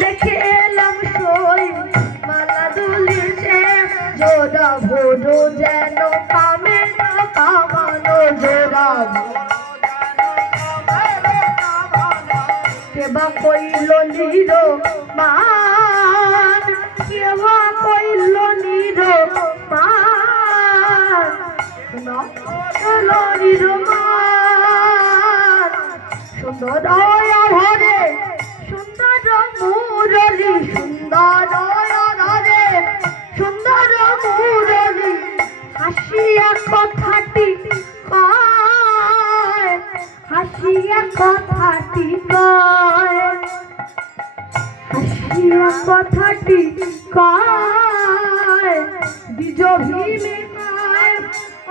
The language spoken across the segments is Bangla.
দেখে এলাম সই মালা দুলিছে জোড়া ভোরো যেন কামে না কামানো জোড়া কেবা কইল নিরো মান কেবা কইল নিরো মান নিরো মান সুন্দর ধরে সুন্দর মুরলি সুন্দর ধরে সুন্দর মুরলি হাসিয়া কথাটি কয় হাসিয়া কথাটি কয় হাসিয়া কথাটি কয় দ্বিজ ভীমে কয়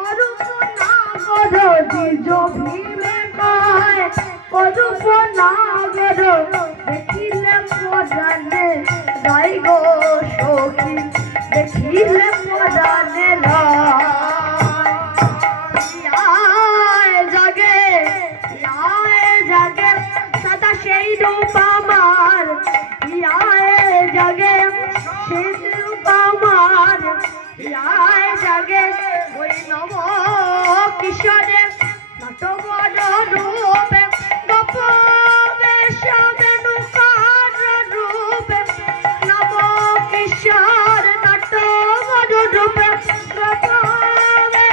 অরূপ নাগর দ্বিজ ভীমে কয় অরূপ নাগর দেখিলে পরাণে রাই গো সখী দেখিলে পরাণে জাগে সদা সেই রূপ আমার